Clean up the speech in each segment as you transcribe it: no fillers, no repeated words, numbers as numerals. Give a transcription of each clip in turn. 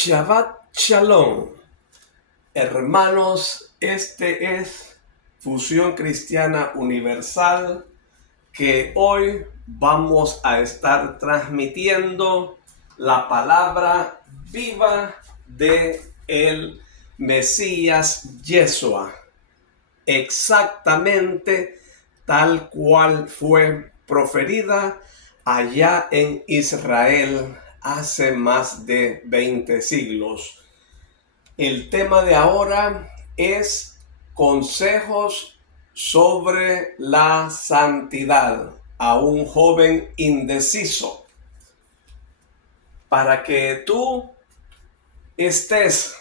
Shabbat Shalom, hermanos, este es Fusión Cristiana Universal que hoy vamos a estar transmitiendo la palabra viva de el Mesías Yeshua, exactamente tal cual fue proferida allá en Israel hace más de 20 siglos. El tema de ahora es consejos sobre la santidad a un joven indeciso. Para que tú estés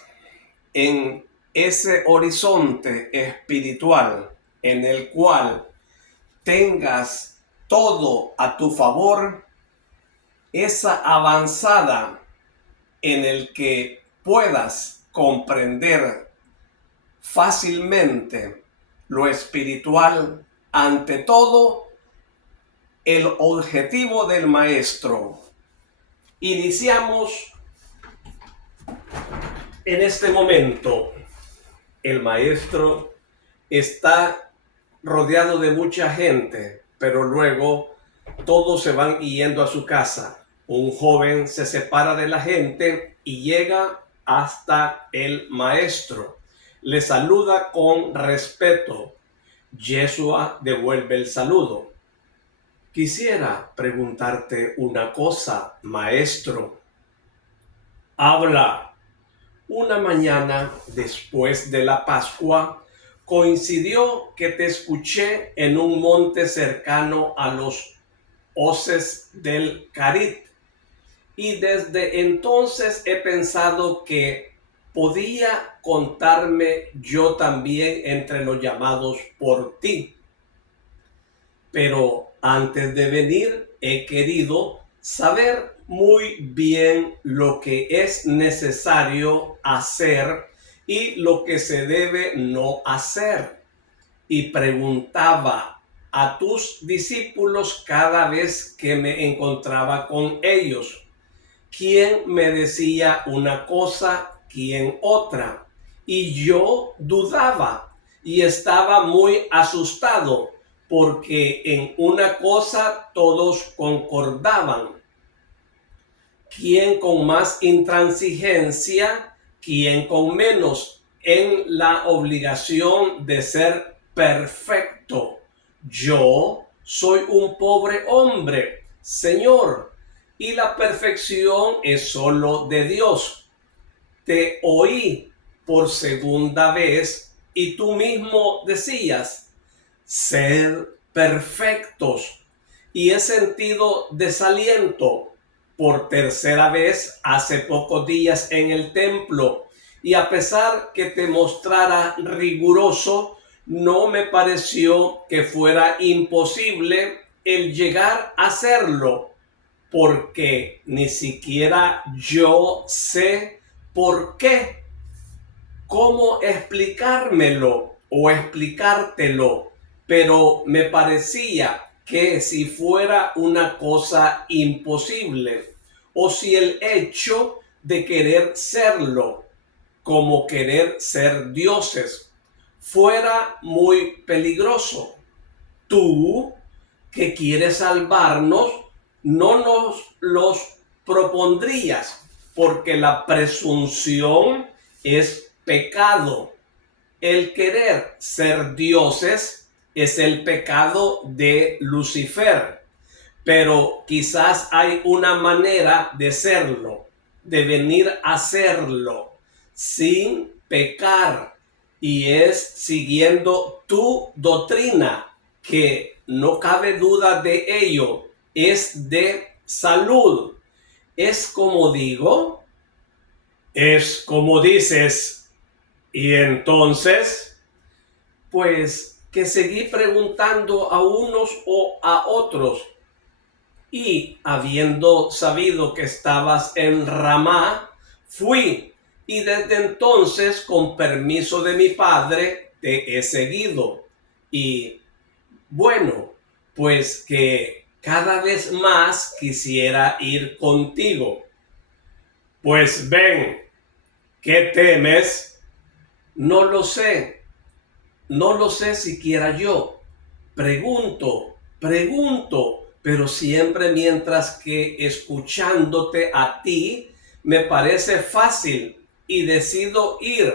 en ese horizonte espiritual en el cual tengas todo a tu favor, esa avanzada en el que puedas comprender fácilmente lo espiritual, ante todo el objetivo del maestro. Iniciamos en este momento. El maestro está rodeado de mucha gente, pero luego todos se van yendo a su casa. Un joven se separa de la gente y llega hasta el maestro. Le saluda con respeto. Yeshua devuelve el saludo. Quisiera preguntarte una cosa, maestro. Habla. Una mañana después de la Pascua, coincidió que te escuché en un monte cercano a los hoces del Carit, y desde entonces he pensado que podía contarme yo también entre los llamados por ti. Pero antes de venir he querido saber muy bien lo que es necesario hacer y lo que se debe no hacer. Y preguntaba a tus discípulos cada vez que me encontraba con ellos, quién me decía una cosa, quién otra. Y yo dudaba y estaba muy asustado, porque en una cosa todos concordaban. ¿Quién con más intransigencia? ¿Quién con menos? En la obligación de ser perfecto. Yo soy un pobre hombre, Señor, y la perfección es solo de Dios. Te oí por segunda vez y tú mismo decías, ser perfectos, y he sentido desaliento por tercera vez hace pocos días en el templo, y a pesar que te mostrara riguroso, no me pareció que fuera imposible el llegar a hacerlo, porque ni siquiera yo sé por qué, cómo explicármelo o explicártelo, pero me parecía que si fuera una cosa imposible, o si el hecho de querer serlo, como querer ser dioses, fuera muy peligroso. Tú, que quieres salvarnos, no nos los propondrías, porque la presunción es pecado. El querer ser dioses es el pecado de Lucifer, pero quizás hay una manera de serlo, de venir a serlo sin pecar, y es siguiendo tu doctrina, que no cabe duda de ello, es de salud. Es como digo, es como dices. Y entonces, pues que seguí preguntando a unos o a otros, y habiendo sabido que estabas en Ramá, fui, y desde entonces, con permiso de mi padre, te he seguido. Y bueno, pues que cada vez más quisiera ir contigo. Pues ven, ¿Qué temes? No lo sé. No lo sé siquiera yo. Pregunto, pero siempre mientras que escuchándote a ti me parece fácil y decido ir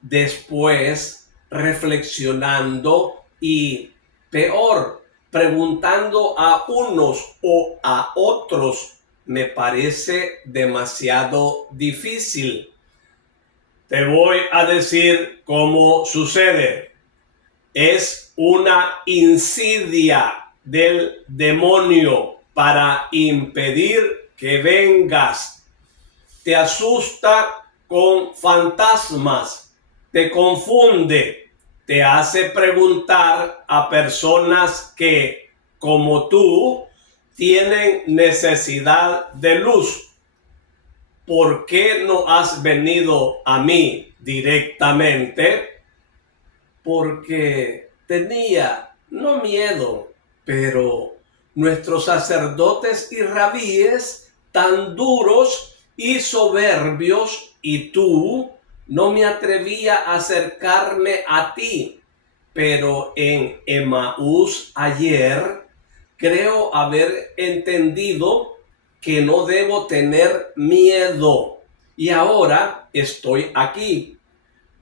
después reflexionando y peor, preguntando a unos o a otros me parece demasiado difícil. Te voy a decir cómo sucede. Es una insidia del demonio para impedir que vengas. Te asusta con fantasmas, te confunde, te hace preguntar a personas que, como tú, tienen necesidad de luz. ¿Por qué no has venido a mí directamente? Porque tenía, no miedo, pero nuestros sacerdotes y rabíes tan duros y soberbios, y tú, no me atrevía a acercarme a ti. Pero en Emaús ayer creo haber entendido que no debo tener miedo. Y ahora estoy aquí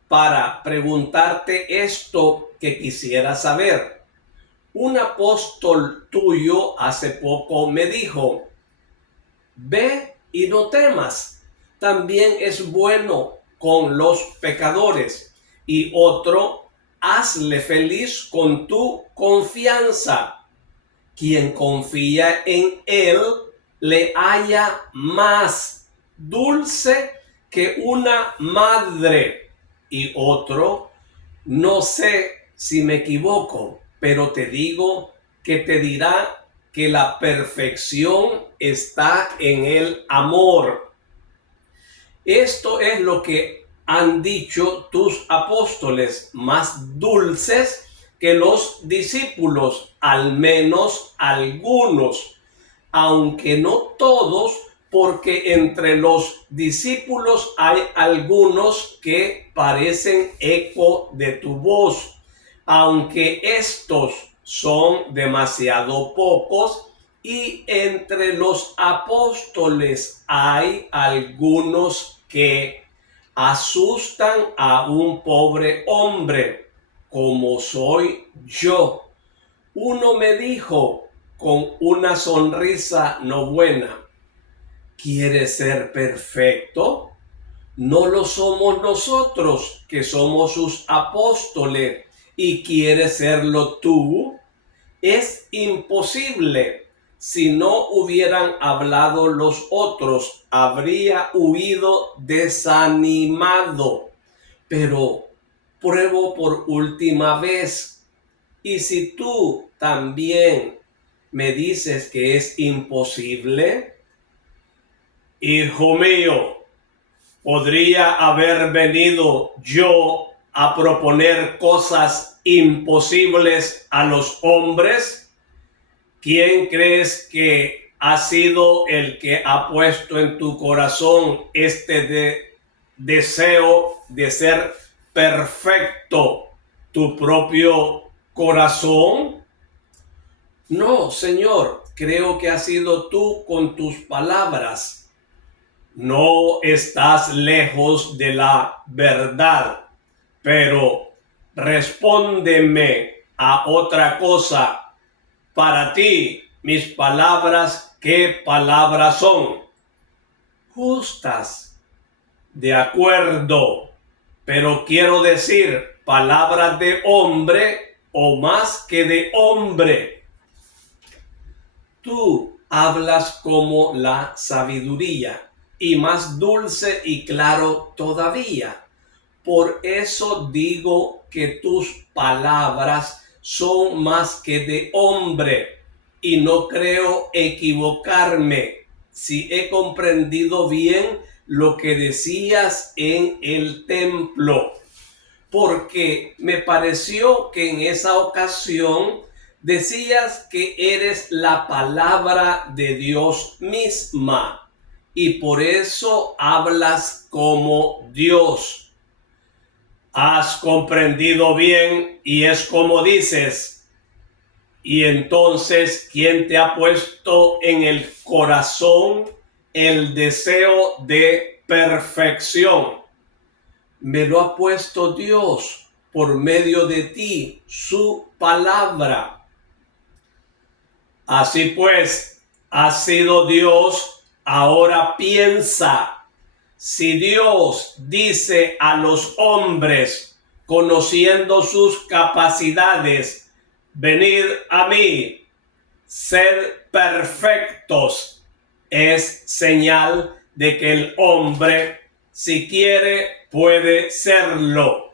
para preguntarte esto que quisiera saber. Un apóstol tuyo hace poco me dijo, ve y no temas, también es bueno con los pecadores. Y otro, hazle feliz con tu confianza. Quien confía en él le halla más dulce que una madre. Y otro, no sé si me equivoco, pero te digo que te dirá que la perfección está en el amor. Esto es lo que han dicho tus apóstoles, más dulces que los discípulos, al menos algunos, aunque no todos, porque entre los discípulos hay algunos que parecen eco de tu voz, aunque estos son demasiado pocos, y entre los apóstoles hay algunos que asustan a un pobre hombre, como soy yo. Uno me dijo con una sonrisa no buena, ¿quieres ser perfecto? No lo somos nosotros, que somos sus apóstoles, y quieres serlo tú. Es imposible. Si no hubieran hablado los otros, habría huido desanimado. Pero pruebo por última vez. Y si tú también me dices que es imposible, hijo mío, ¿podría haber venido yo a proponer cosas imposibles a los hombres? ¿Quién crees que ha sido el que ha puesto en tu corazón este deseo de ser perfecto? ¿Tu propio corazón? No, Señor, creo que has sido tú con tus palabras. No estás lejos de la verdad, pero respóndeme a otra cosa. Para ti, mis palabras, ¿qué palabras son? Justas. De acuerdo, pero quiero decir palabras de hombre o más que de hombre. Tú hablas como la sabiduría, y más dulce y claro todavía. Por eso digo que tus palabras son más que de hombre, y no creo equivocarme si he comprendido bien lo que decías en el templo, porque me pareció que en esa ocasión decías que eres la palabra de Dios misma, y por eso hablas como Dios. Has comprendido bien y es como dices. Y entonces, ¿quién te ha puesto en el corazón el deseo de perfección? Me lo ha puesto Dios por medio de ti, su palabra. Así pues, ha sido Dios, ahora piensa. Si Dios dice a los hombres, conociendo sus capacidades, venid a mí, ser perfectos, es señal de que el hombre, si quiere, puede serlo.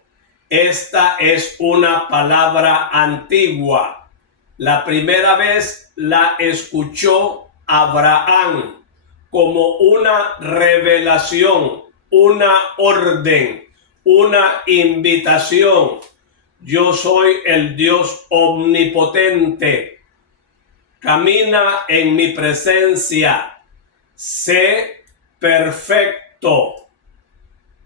Esta es una palabra antigua. La primera vez la escuchó Abraham como una revelación, una orden, una invitación. Yo soy el Dios omnipotente. Camina en mi presencia. Sé perfecto.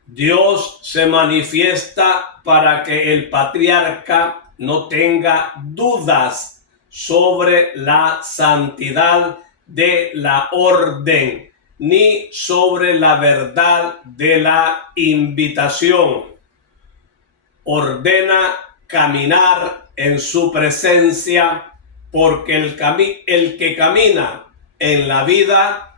Dios se manifiesta para que el patriarca no tenga dudas sobre la santidad de la orden, ni sobre la verdad de la invitación. Ordena caminar en su presencia, porque el que camina en la vida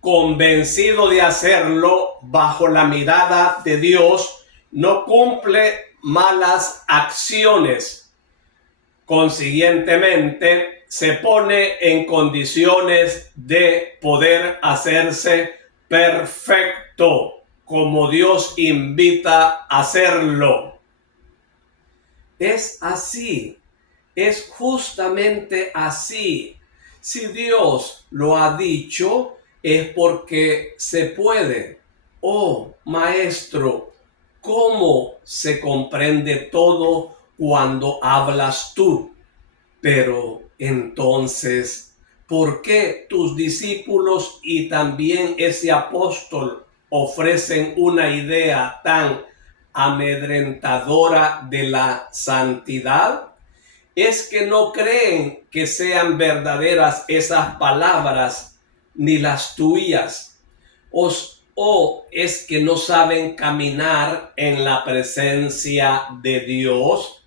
convencido de hacerlo bajo la mirada de Dios, no cumple malas acciones. Consiguientemente, se pone en condiciones de poder hacerse perfecto, como Dios invita a hacerlo. Es así, es justamente así. Si Dios lo ha dicho, es porque se puede. Oh, maestro, ¿cómo se comprende todo cuando hablas tú? Pero entonces, ¿por qué tus discípulos y también ese apóstol ofrecen una idea tan amedrentadora de la santidad? Es que no creen que sean verdaderas esas palabras ni las tuyas. O es que no saben caminar en la presencia de Dios.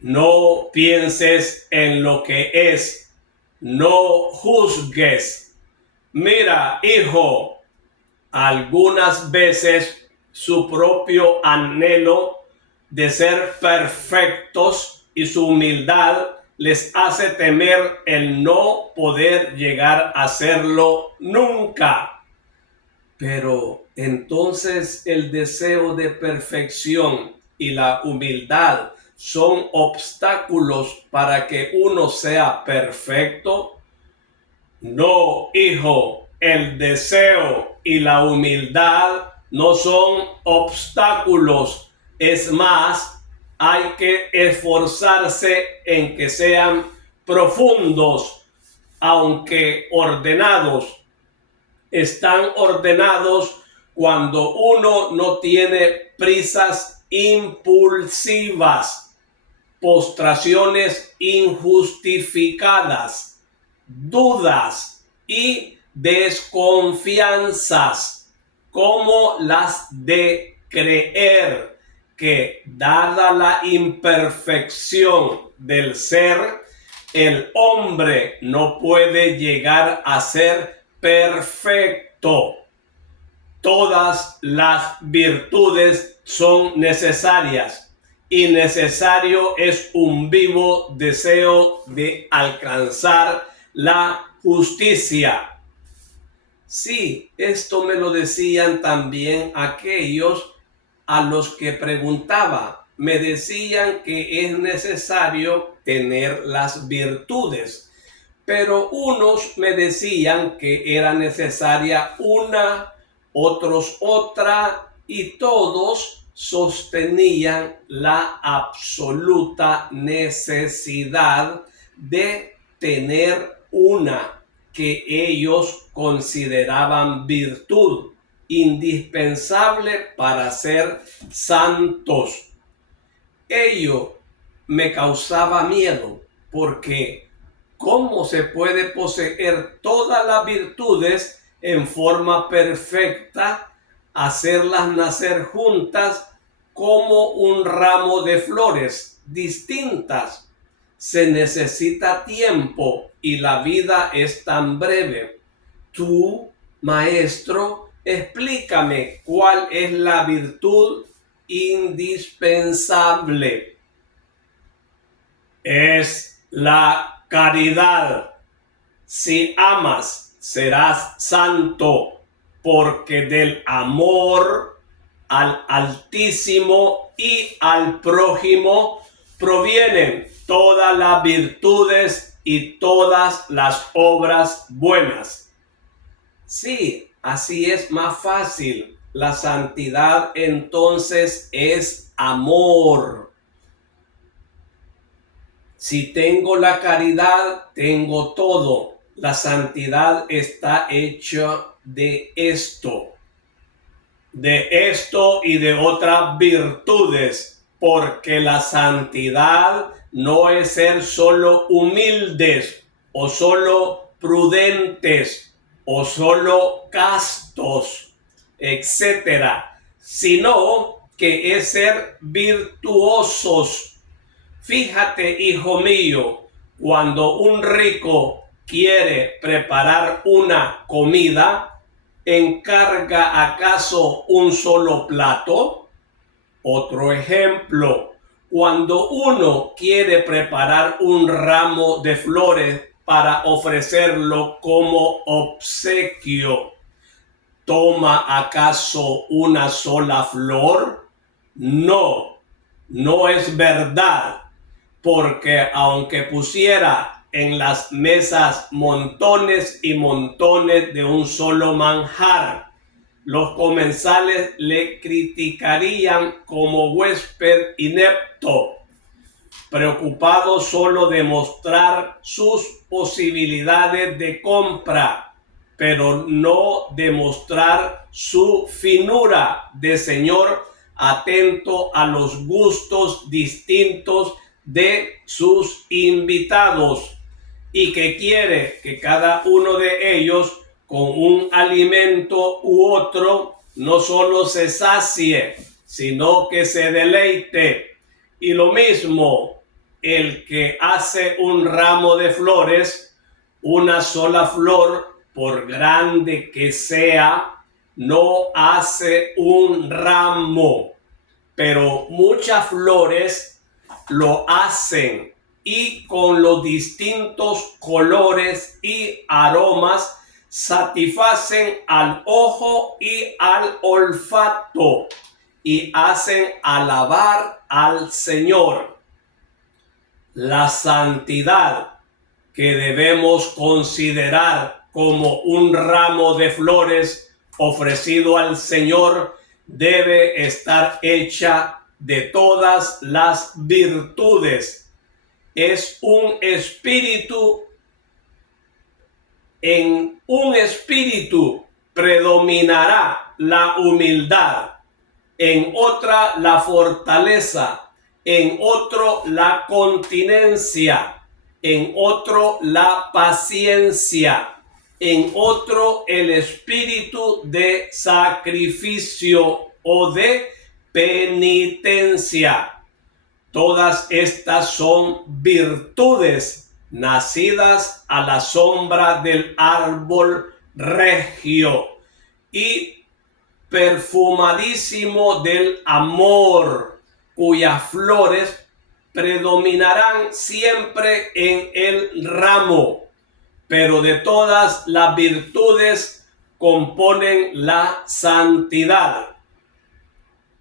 No pienses en lo que es, no juzgues. Mira, hijo, algunas veces su propio anhelo de ser perfectos y su humildad les hace temer el no poder llegar a serlo nunca. Pero entonces el deseo de perfección y la humildad son obstáculos para que uno sea perfecto. No, hijo, el deseo y la humildad no son obstáculos. Es más, hay que esforzarse en que sean profundos, aunque ordenados. Están ordenados cuando uno no tiene prisas impulsivas, postraciones injustificadas, dudas y desconfianzas, como las de creer que, dada la imperfección del ser, el hombre no puede llegar a ser perfecto. Todas las virtudes son necesarias y necesario es un vivo deseo de alcanzar la justicia. Sí, esto me lo decían también aquellos a los que preguntaba. Me decían que es necesario tener las virtudes, pero unos me decían que era necesaria una, otros otra, y todos sostenían la absoluta necesidad de tener una. que ellos consideraban virtud indispensable para ser santos. Ello me causaba miedo, porque ¿cómo se puede poseer todas las virtudes en forma perfecta, hacerlas nacer juntas como un ramo de flores distintas? Se necesita tiempo y la vida es tan breve. Tú, maestro, explícame cuál es la virtud indispensable. Es la caridad. Si amas, serás santo, porque del amor al Altísimo y al prójimo provienen todas las virtudes y todas las obras buenas. Sí, así es más fácil. La santidad entonces es amor. Si tengo la caridad, tengo todo. La santidad está hecha de esto y de otras virtudes, porque la santidad no es ser solo humildes o solo prudentes o solo castos, etcétera, sino que es ser virtuosos. Fíjate, hijo mío, cuando un rico quiere preparar una comida, ¿encarga acaso un solo plato? Otro ejemplo, cuando uno quiere preparar un ramo de flores para ofrecerlo como obsequio, ¿toma acaso una sola flor? No, no es verdad, porque aunque pusiera en las mesas montones y montones de un solo manjar, los comensales le criticarían como huésped inepto, preocupado solo de mostrar sus posibilidades de compra, pero no de mostrar su finura de señor atento a los gustos distintos de sus invitados, y que quiere que cada uno de ellos con un alimento u otro no solo se sacie, sino que se deleite. Y lo mismo, el que hace un ramo de flores, una sola flor, por grande que sea, no hace un ramo, pero muchas flores lo hacen, y con los distintos colores y aromas satisfacen al ojo y al olfato y hacen alabar al Señor. La santidad, que debemos considerar como un ramo de flores ofrecido al Señor, debe estar hecha de todas las virtudes. Es un espíritu. En un espíritu predominará la humildad, en otra la fortaleza, en otro la continencia, en otro la paciencia, en otro el espíritu de sacrificio o de penitencia. Todas estas son virtudes nacidas a la sombra del árbol regio y perfumadísimo del amor, cuyas flores predominarán siempre en el ramo, pero de todas las virtudes componen la santidad.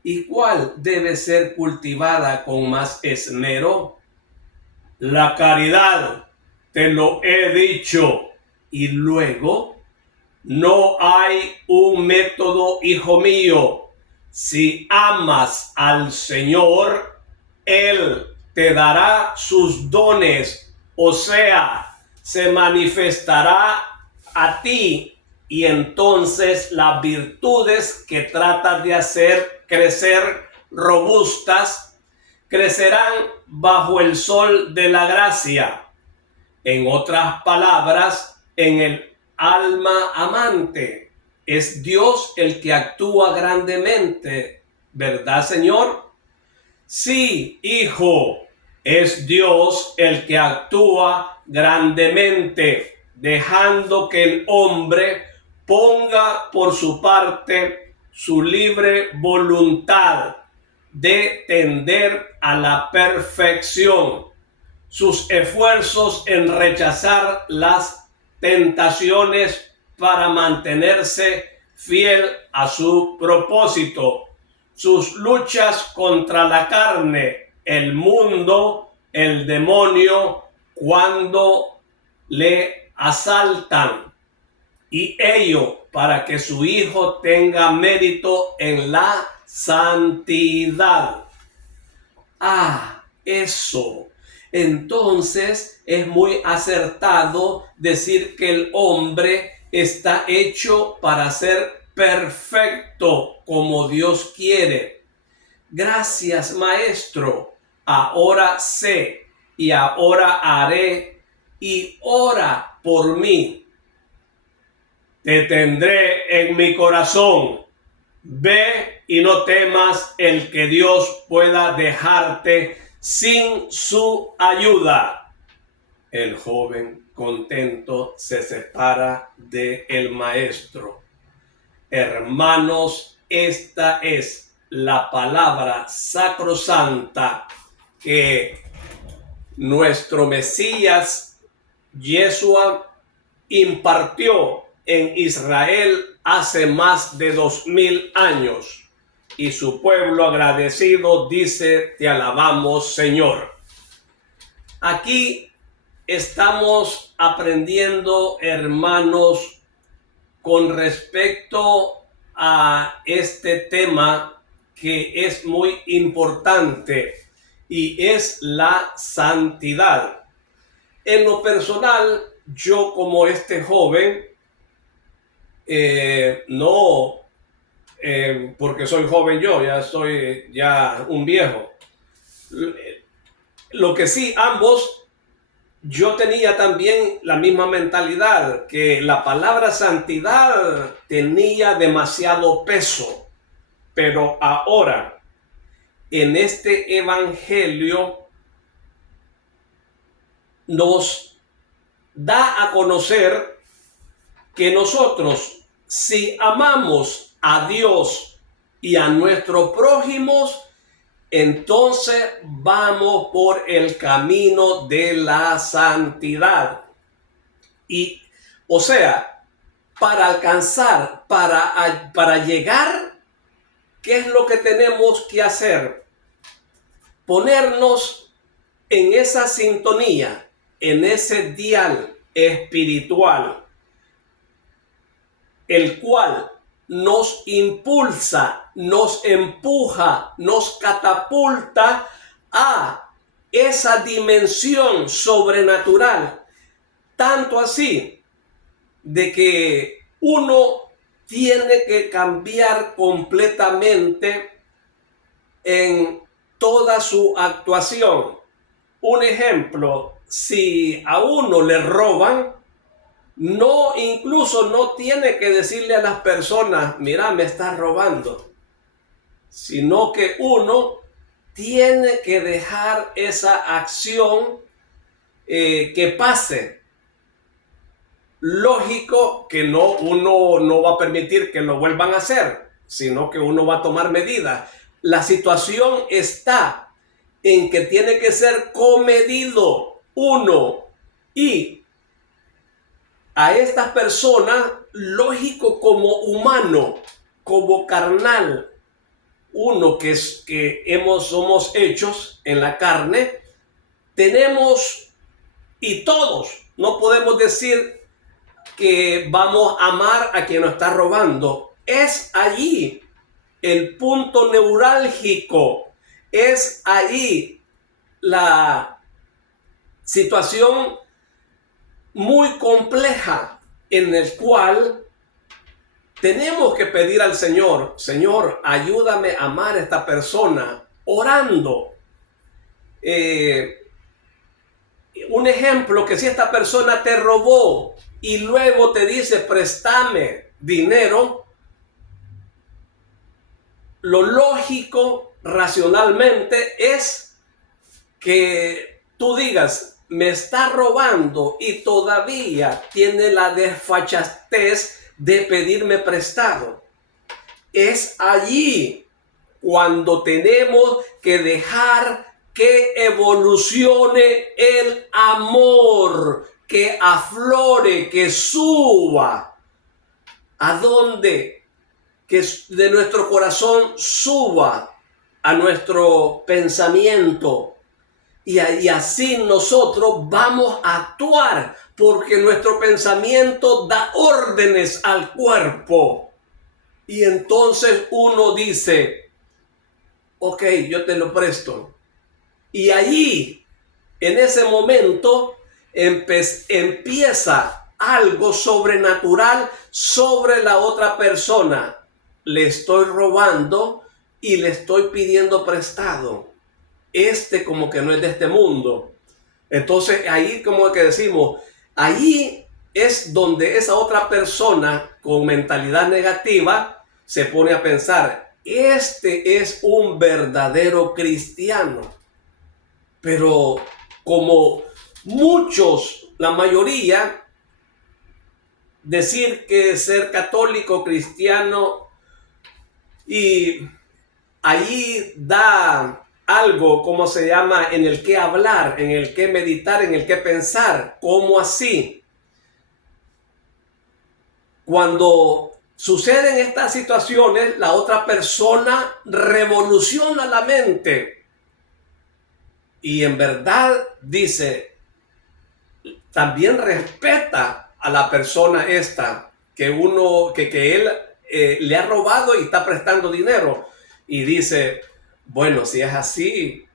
¿Y cuál debe ser cultivada con más esmero? La caridad, te lo he dicho. Y luego, no hay un método, hijo mío. Si amas al Señor, Él te dará sus dones, o sea, se manifestará a ti, y entonces las virtudes que tratas de hacer crecer robustas crecerán bajo el sol de la gracia. En otras palabras, en el alma amante. Es Dios el que actúa grandemente, ¿verdad, Señor? Sí, hijo, es Dios el que actúa grandemente, dejando que el hombre ponga por su parte su libre voluntad de tender a la perfección, sus esfuerzos en rechazar las tentaciones para mantenerse fiel a su propósito, sus luchas contra la carne, el mundo, el demonio, cuando le asaltan, y ello para que su hijo tenga mérito en la santidad. Eso. Entonces es muy acertado decir que el hombre está hecho para ser perfecto como Dios quiere. Gracias, maestro. Ahora sé y ahora haré, y ora por mí. Te tendré en mi corazón. Ve y no temas el que Dios pueda dejarte sin su ayuda. El joven contento se separa del maestro. Hermanos, esta es la palabra sacrosanta que nuestro Mesías Yeshua impartió en Israel hace más de 2000 años, y su pueblo agradecido dice: te alabamos, Señor. Aquí estamos aprendiendo, hermanos, con respecto a este tema que es muy importante, y es la santidad. En lo personal, yo como este joven, no porque soy joven, yo ya soy ya un viejo. Lo que sí, ambos, yo tenía también la misma mentalidad, que la palabra santidad tenía demasiado peso. Pero ahora, en este evangelio, nos da a conocer que nosotros, si amamos a Dios y a nuestros prójimos, entonces vamos por el camino de la santidad. Y, o sea, para alcanzar, para llegar, ¿qué es lo que tenemos que hacer? Ponernos en esa sintonía, en ese dial espiritual, el cual nos impulsa, nos empuja, nos catapulta a esa dimensión sobrenatural. Tanto así de que uno tiene que cambiar completamente en toda su actuación. Un ejemplo, si a uno le roban, incluso no tiene que decirle a las personas: mira, me estás robando, sino que uno tiene que dejar esa acción que pase. Lógico que uno no va a permitir que lo vuelvan a hacer, sino que uno va a tomar medidas. La situación está en que tiene que ser comedido uno, y a estas personas, lógico, como humano, como carnal, uno que somos hechos en la carne, tenemos, y todos, no podemos decir que vamos a amar a quien nos está robando. Es allí el punto neurálgico, es allí la situación muy compleja, en el cual tenemos que pedir al Señor, Señor, ayúdame a amar a esta persona, orando. Un ejemplo, que si esta persona te robó y luego te dice, préstame dinero, lo lógico, racionalmente, es que tú digas, me está robando y todavía tiene la desfachatez de pedirme prestado. Es allí cuando tenemos que dejar que evolucione el amor, que aflore, que suba. ¿A dónde? Que de nuestro corazón suba a nuestro pensamiento. Y así nosotros vamos a actuar, porque nuestro pensamiento da órdenes al cuerpo. Y entonces uno dice, ok, yo te lo presto. Y allí, en ese momento, empieza algo sobrenatural sobre la otra persona. Le estoy robando y le estoy pidiendo prestado. Como que no es de este mundo. Entonces ahí como que decimos, ahí es donde esa otra persona con mentalidad negativa se pone a pensar, este es un verdadero cristiano. Pero como muchos, la mayoría, decir que ser católico, cristiano, y ahí da algo, como se llama, en el que hablar, en el que meditar, en el que pensar. ¿Cómo así? Cuando suceden estas situaciones, la otra persona revoluciona la mente y en verdad dice, también respeta a la persona esta que él le ha robado y está prestando dinero, y dice, bueno, si es así,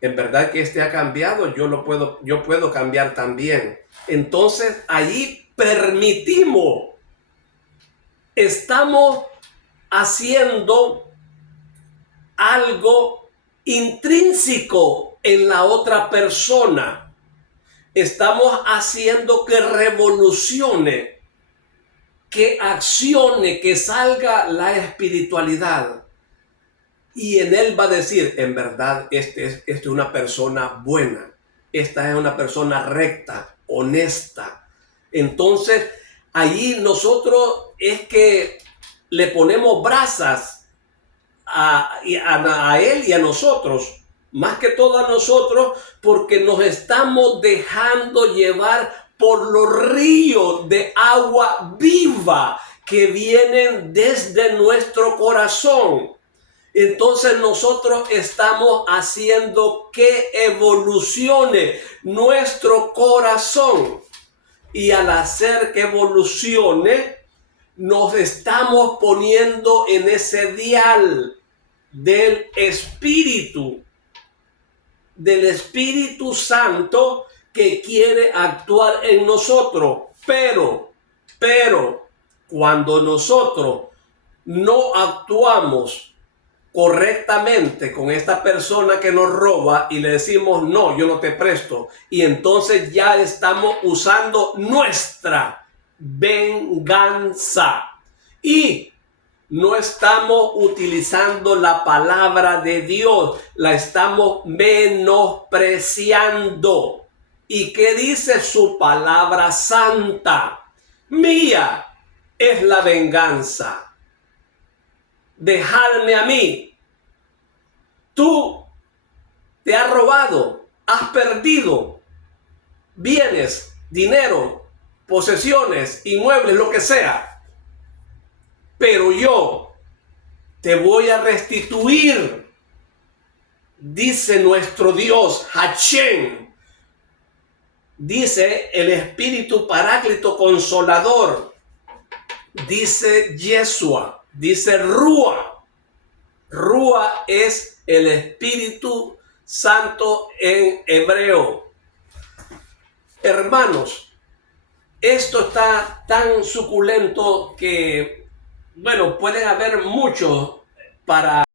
en verdad que este ha cambiado, yo puedo cambiar también. Entonces ahí permitimos, estamos haciendo algo intrínseco en la otra persona. Estamos haciendo que revolucione, que accione, que salga la espiritualidad. Y en él va a decir, en verdad, este es una persona buena. Esta es una persona recta, honesta. Entonces, allí nosotros es que le ponemos brasas a él y a nosotros. Más que todo a nosotros, porque nos estamos dejando llevar por los ríos de agua viva que vienen desde nuestro corazón. Entonces nosotros estamos haciendo que evolucione nuestro corazón. Y al hacer que evolucione, nos estamos poniendo en ese dial del Espíritu Santo que quiere actuar en nosotros. Pero, cuando nosotros no actuamos correctamente con esta persona que nos roba y le decimos, no, yo no te presto, y entonces ya estamos usando nuestra venganza y no estamos utilizando la palabra de Dios, la estamos menospreciando. ¿Y qué dice su palabra santa? Mía es la venganza. Dejadme a mí. Tú te has robado, has perdido bienes, dinero, posesiones, inmuebles, lo que sea. Pero yo te voy a restituir, dice nuestro Dios, Hachén. Dice el Espíritu Paráclito Consolador. Dice Yeshua, dice Rúa. Rúa es el Espíritu Santo en hebreo. Hermanos, Esto está tan suculento que, bueno, pueden haber muchos para